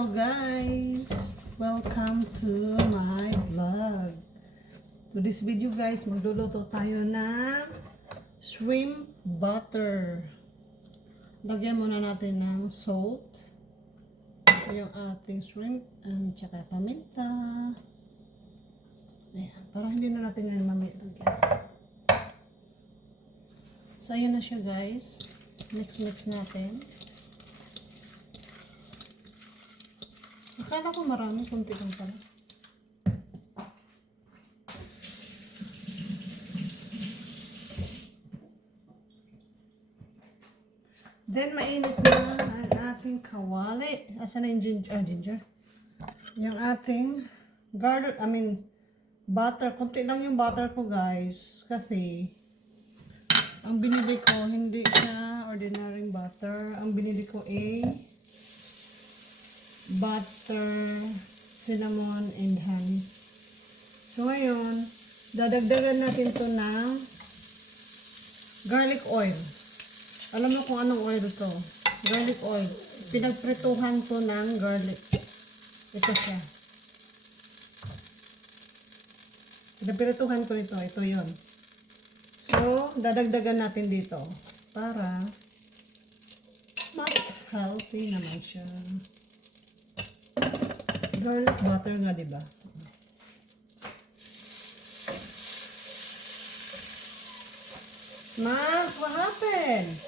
Hello guys! Welcome to my vlog. To this video guys, magluluto tayo ng shrimp butter. Lagyan muna natin ng salt. Yung ating shrimp and tsaka paminta. Ayan, para hindi na natin ngayon mamilagyan. So ayan na siya guys. Mix natin. Akala ko marami, kunti lang pala. Then, mainit na ang ating kawali. Asan na yung ginger? Yung ating garlic, butter. Kunti lang yung butter ko, guys. Kasi, ang binili ko, hindi siya ordinary butter. Ang binili ko ay butter, cinnamon, and honey. So, ngayon, dadagdagan natin to ng garlic oil. Alam mo kung anong oil to? Garlic oil. Pinagprituhan to ng garlic. Ito siya. Pinagprituhan ko ito. Ito yon. So, dadagdagan natin dito para mas healthy naman siya. Garlic butter nga, diba? Max, what happened?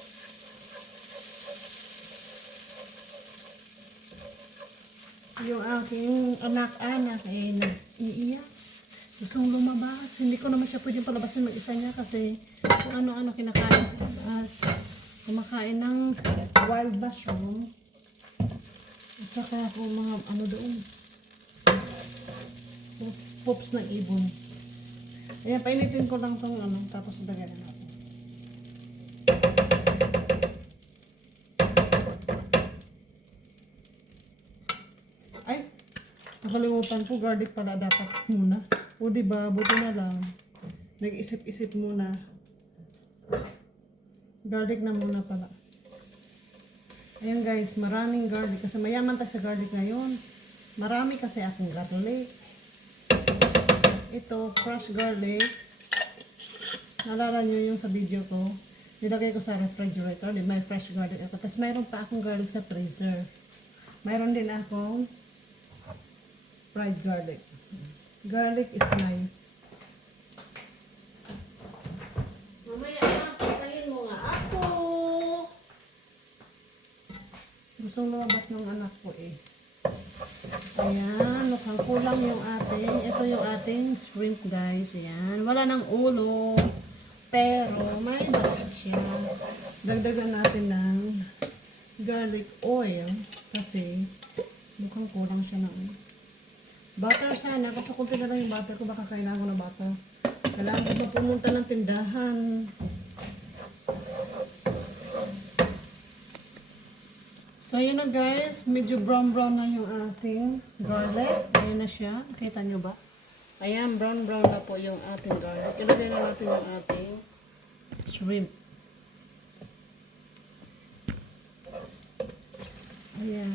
Yung aking anak-anak ay nag-iiyak. Gustong lumabas. Hindi ko naman siya pwedeng palabasin mag-isa niya kasi kung ano-ano kinakain sa labas. Kumakain ng wild mushroom. At saka kung mga ano doon. Pops ng ibon. Ayan, painitin ko lang itong tapos lagyan na natin. Ay, nakalimutan ko, garlic pala dapat muna. O diba, buti na lang. Nag-isip-isip muna. Garlic na muna pala. Ayan guys, maraming garlic. Kasi mayaman tayo sa garlic ngayon. Marami kasi akong garlic. Ito, crushed garlic. Naalala nyo yung sa video ko. Nilagay ko sa refrigerator. May fresh garlic ako. Tapos mayroon pa akong garlic sa freezer. Mayroon din akong fried garlic. Garlic is life. Mamaya na, patayin mo nga ako. Gustong lumabas ng anak ko eh. Ayan, mukhang kulang yung ating, ito yung ating shrimp guys. Ayan, wala ng ulo, pero may balat siya. Dagdagan natin ng garlic oil kasi mukhang kulang siya ng butter sana. Kasi kung na lang yung butter ko, baka kailangan ko ng butter. Kailangan ko pumunta ng tindahan. So, yun na guys. Medyo brown na yung ating garlic. Ayan na siya. Nakita nyo ba? Ayan, brown na po yung ating garlic. Ilagay na natin yung ating shrimp. Ayan.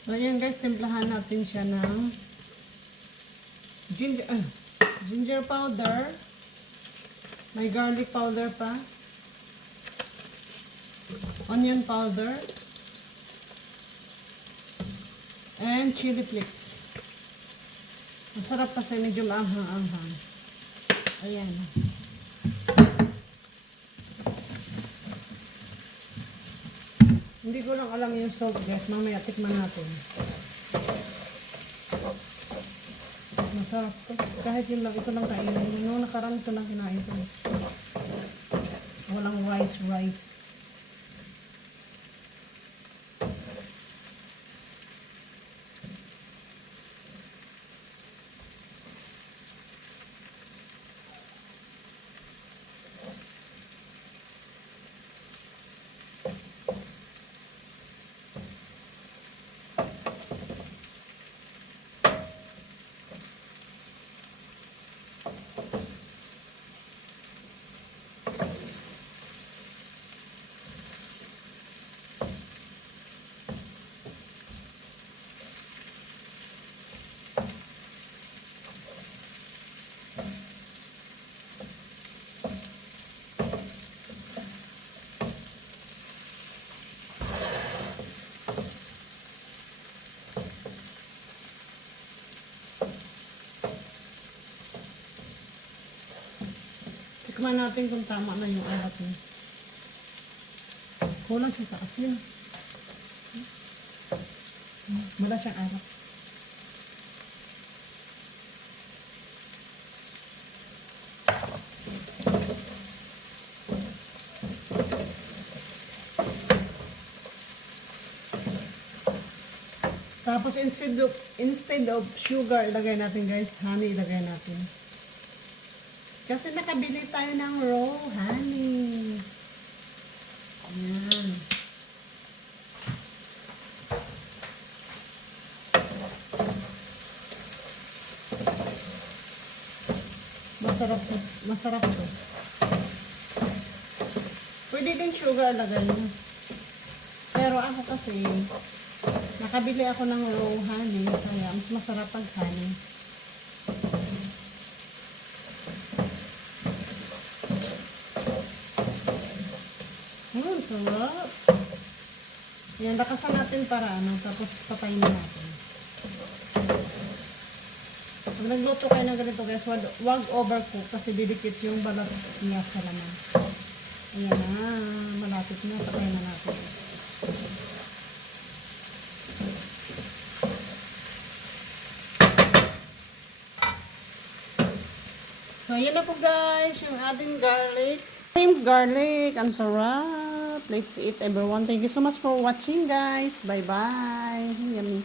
So, ayan guys, timplahan natin siya ng ginger powder. May garlic powder pa. Onion powder. And chili flakes. Masarap kasi medyo maanghang-anghang. Ayan. Hindi Hindi ko lang alam yung salt, guys. Mamaya tikman natin. Masarap to. Kahit yun lang, ito lang kainin. Nung nakaraan ito lang kinain ko. Walang rice. Tikman natin kung tama na yung alat niya. Kulang siya sa asin. Wala siyang alat. Tapos instead of sugar, ilagay natin guys, honey ilagay natin. Kasi nakabili tayo ng raw honey. Ayan. Masarap to. Pwede din sugar lagay mo. Pero ako kasi, nakabili ako ng raw honey, kaya mas masarap pag honey. Sarap. Yan, lakasan natin para tapos patayin na natin. Pag nagluto kayo ng ganito guys, wag overcook kasi didikit yung balat niya sa laman. Ayan na, malapit na, patayin na natin. So, ayan na po guys, yung ating garlic. Cream garlic, ang sarap. Let's eat everyone. Thank you so much for watching guys. Bye bye. Yummy.